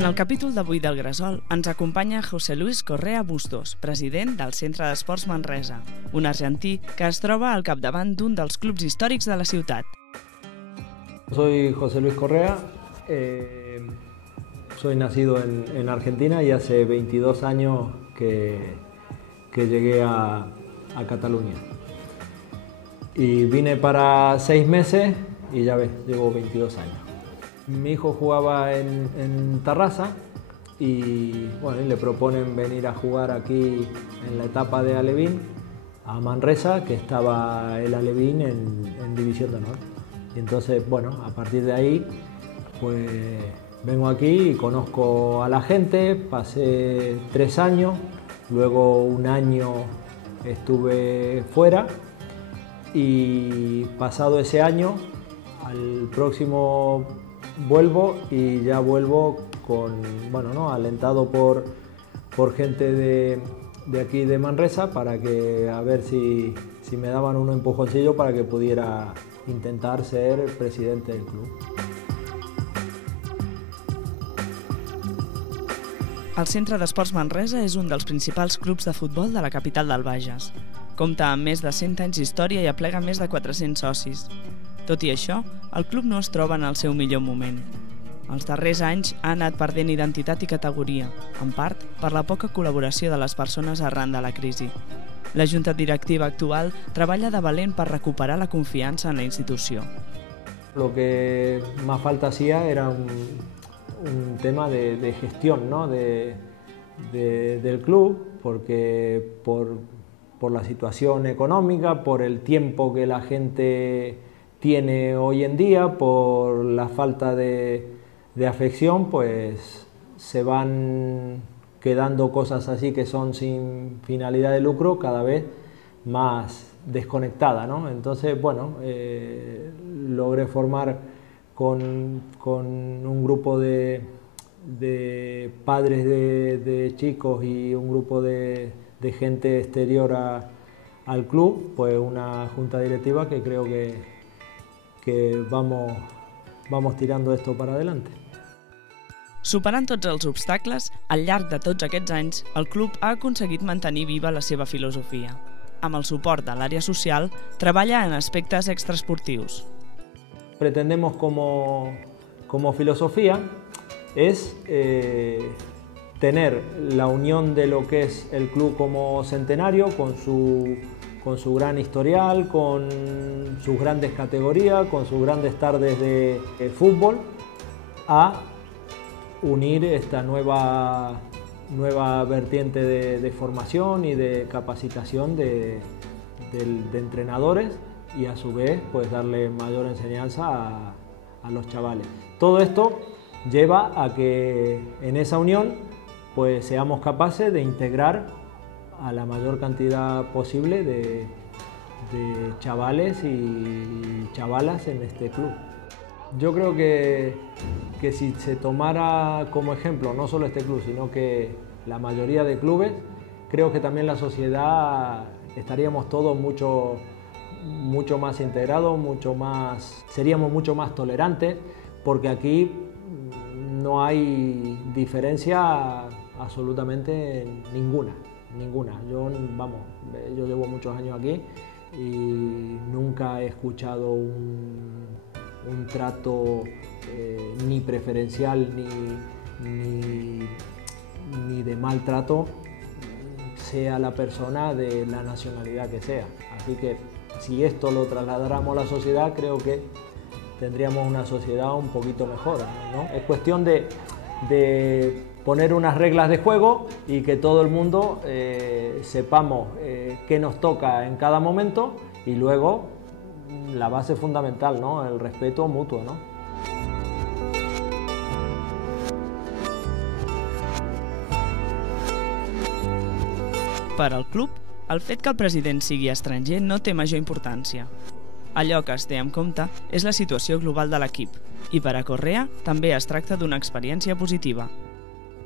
En el capítol d'avui del Gresol ens acompanya José Luis Correa Bustos, president del Centre d'Esports Manresa, un argentí que es troba al capdavant d'un dels clubs històrics de la ciutat. Soy José Luis Correa, soy nacido en Argentina y hace 22 años que llegué a Cataluña. Y vine para 6 meses y ya ves, llevo 22 años. Mi hijo jugaba en Tarrasa y bueno, le proponen venir a jugar aquí en la etapa de Alevín a Manresa, que estaba el Alevín en División de Honor. Y entonces, bueno, a partir de ahí, pues vengo aquí y conozco a la gente, pasé 3 años, luego 1 año estuve fuera y pasado ese año, al próximo vuelvo y ya vuelvo con, bueno, ¿no?, alentado por gente de aquí de Manresa para que a ver si me daban un empujoncillo para que pudiera intentar ser presidente del club. El Centre d'Esports Manresa és un dels principals clubs de futbol de la capital del Bages. Compta amb més de 100 anys d'història i aplega més de 400 socis. Tot i això, el club no es troba en el seu millor moment. Els darrers anys ha anat perdent identitat i categoria, en part per la poca col·laboració de les persones arran de la crisi. La junta directiva actual treballa de valent per recuperar la confiança en la institució. Lo que más falta hacía era un tema de gestión, ¿no?, del club, porque por la situación económica, por el tiempo que la gente tiene hoy en día, por la falta de afección, pues se van quedando cosas así que son sin finalidad de lucro cada vez más desconectadas, ¿no? Entonces, bueno, logré formar con un grupo de padres de chicos y un grupo de gente exterior al club, pues una junta directiva que creo que vamos tirando esto para adelante. Superant tots els obstacles, al llarg de tots aquests anys, el club ha aconseguit mantenir viva la seva filosofia. Amb el suport de l'àrea social, treballa en aspectes extraesportius. Pretendemos como filosofía es tener la unión de lo que es el club como centenario, con su gran historial, con sus grandes categorías, con sus grandes tardes de fútbol, a unir esta nueva vertiente de formación y de capacitación de entrenadores y a su vez pues darle mayor enseñanza a los chavales. Todo esto lleva a que en esa unión pues seamos capaces de integrar a la mayor cantidad posible de chavales y chavalas en este club. Yo creo que si se tomara como ejemplo no solo este club, sino que la mayoría de clubes, creo que también la sociedad estaríamos todos mucho más integrados, seríamos mucho más tolerantes, porque aquí no hay diferencia absolutamente ninguna. Yo llevo muchos años aquí y nunca he escuchado un trato ni preferencial ni de maltrato, sea la persona de la nacionalidad que sea. Así que si esto lo trasladáramos a la sociedad, creo que tendríamos una sociedad un poquito mejor, ¿no? Es cuestión de poner unas reglas de juego y que todo el mundo sepamos qué nos toca en cada momento y luego la base fundamental, ¿no?, el respeto mutuo, ¿no? Per al club, el fet que el president sigui estranger no té major importància. Allò que es té en compte és la situació global de l'equip i per a Correa també es tracta d'una experiència positiva.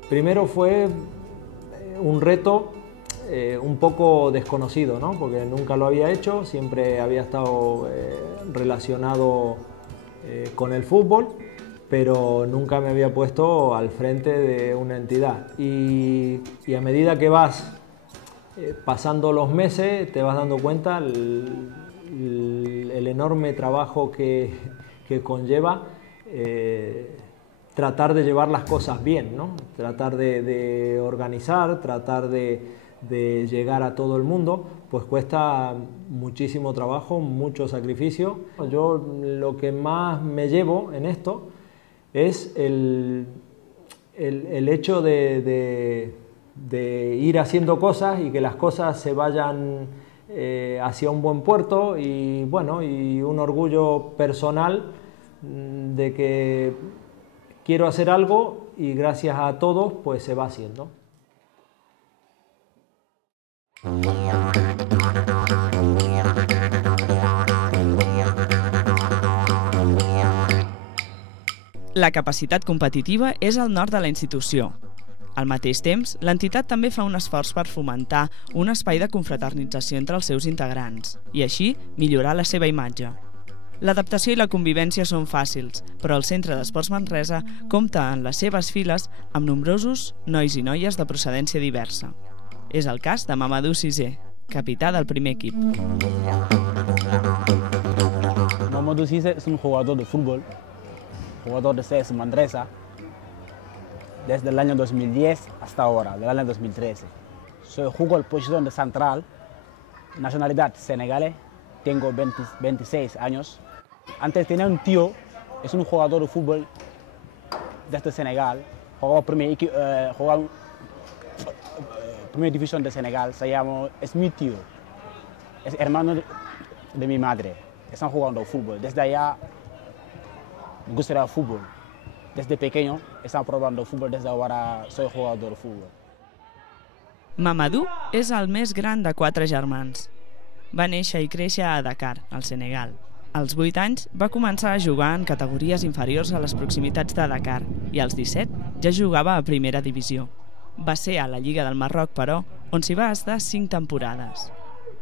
Primero fue un reto un poco desconocido, ¿no?, porque nunca lo había hecho, siempre había estado relacionado con el fútbol pero nunca me había puesto al frente de una entidad. Y a medida que vas pasando los meses, te vas dando cuenta el enorme trabajo que conlleva tratar de llevar las cosas bien, ¿no? Tratar de organizar, tratar de llegar a todo el mundo, pues cuesta muchísimo trabajo, mucho sacrificio. Yo lo que más me llevo en esto es el hecho de ir haciendo cosas y que las cosas se vayan hacia un buen puerto, y bueno, y un orgullo personal de que quiero hacer algo y gracias a todos pues se va haciendo. La capacitat competitiva és el nord de la institució. Al mateix temps, l'entitat també fa un esforç per fomentar un espai de confraternització entre els seus integrants i així millorar la seva imatge. L'adaptació i la convivència són fàcils, però el Centre d'Esports Manresa compta en les seves files amb nombrosos nois i noies de procedència diversa. És el cas de Mamadou Cissé, capità del primer equip. Mamadou Cissé es un jugador de fútbol, jugador de CS Manresa, desde el año 2010 hasta ahora, del año 2013. Juego en posición de central, nacionalidad senegalés, tengo 26 años. Antes tenía un tío, es un jugador de fútbol desde Senegal, jugaba primera división de Senegal, es mi tío, es hermano de mi madre, están jugando fútbol. Desde allá me gusta el fútbol. Desde pequeño están probando fútbol, desde ahora soy jugador de fútbol. Mamadou és el més gran de 4 germans. Va néixer i créixer a Dakar, al Senegal. Als 8 anys va començar a jugar en categories inferiors a les proximitats de Dakar i als 17 ja jugava a primera divisió. Va ser a la Lliga del Marroc, però, on s'hi va estar 5 temporades.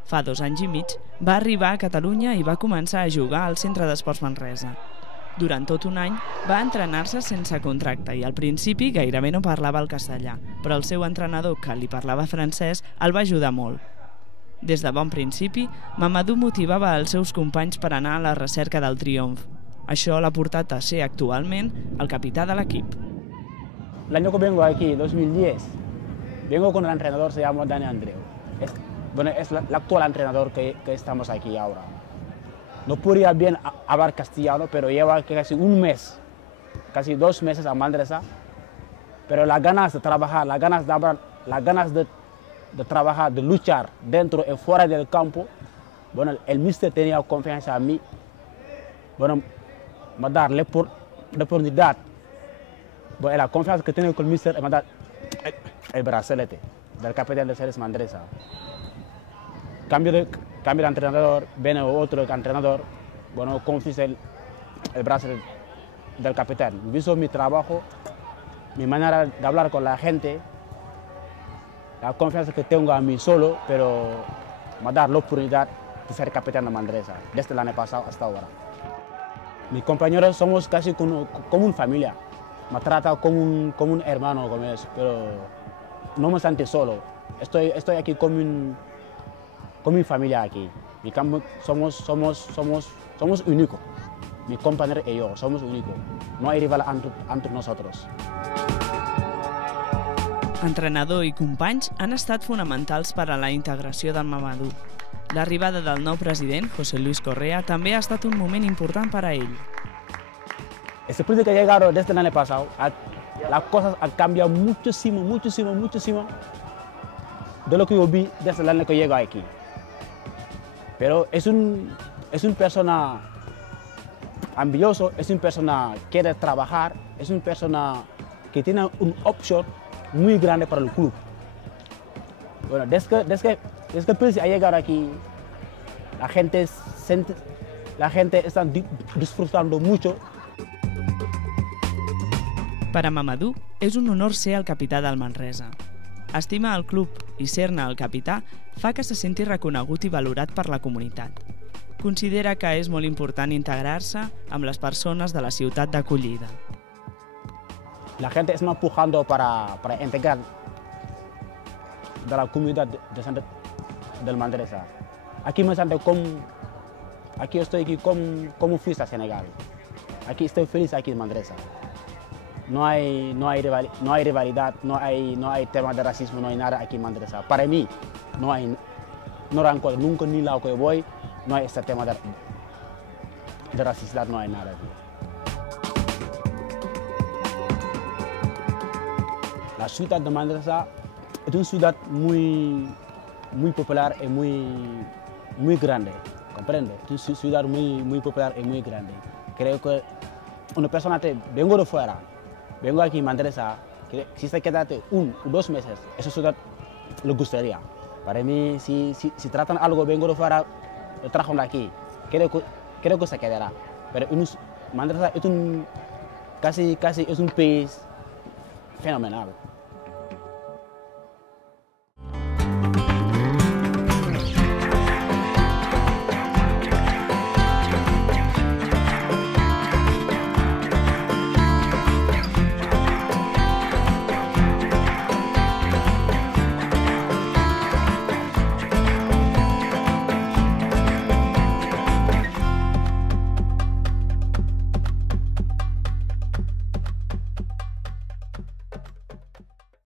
Fa 2 anys i mig va arribar a Catalunya i va començar a jugar al Centre d'Esports Manresa. Durant tot un any va entrenar-se sense contracte i al principi gairebé no parlava el castellà, però el seu entrenador, que li parlava francès, el va ajudar molt. Des de bon principi, Mamadou motivava els seus companys per anar a la recerca del triomf. Això l'ha portat a ser actualment el capità de l'equip. El año que vengo aquí, 2010, vengo con el entrenador, se llama Dani Andreu. Es el actual entrenador que estamos aquí ahora. No podía bien hablar castellano, pero lleva casi un mes, casi 2 meses a Manresa. Pero las ganas de trabajar, las ganas de hablar, las ganas de trabajar, de luchar dentro y fuera del campo, bueno, el míster tenía confianza en mí. Bueno, me da la oportunidad, bueno, la confianza que tengo con el míster, me da el brazalete del capitán de CS Manresa. Cambio de entrenador, viene otro entrenador, bueno, confío el brazo del capitán. Visto mi trabajo, mi manera de hablar con la gente, la confianza que tengo a mí solo, pero me da la oportunidad de ser capitán de Manresa, desde el año pasado hasta ahora. Mis compañeros somos casi como una familia, me trata como un hermano, como eso, pero no me siento solo, estoy aquí con mi familia aquí. Somos únicos. Mi compañero y yo somos únicos. No hay rival entre nosotros. Entrenador i companys han estat fonamentals per a la integració del Mamadou. L'arribada del nou president, José Luis Correa, també ha estat un moment important per a ell. Desde que he llegado desde el año pasado, las cosas han cambiado muchísimo de lo que yo vi desde el año que llego aquí. Pero es una persona ambicioso, es una persona que quiere trabajar, es una persona que tiene una opción muy grande para el club. Bueno, desde que el presidente ha llegado aquí, la gente está disfrutando mucho. Per a Mamadou és un honor ser el capità del Manresa. Estima el club i ser-ne el capità fa que se senti reconegut i valorat per la comunitat. considera que és molt important integrar-se amb les persones de la ciutat d'acollida. La gente está empujando para integrar de la comunidad del Manresa. Aquí me siento aquí estoy aquí como fui a Senegal. Aquí estoy feliz aquí en Manresa. No hay rivalidad, no hay tema de racismo, no hay nada aquí en Manresa. Para mí, no recuerdo nunca ni la que voy, no hay este tema de racismo, no hay nada aquí. La ciudad de Manresa es una ciudad muy popular y muy grande, ¿comprende? Es una ciudad muy popular y muy grande. Creo que una persona que vengo de fuera, vengo aquí en Manresa, si se queda 1 o 2 meses, esa ciudad le gustaría. Para mí, si tratan algo, vengo de fuera, lo trajo de aquí, creo que se quedará. Pero Manresa es casi es un país fenomenal.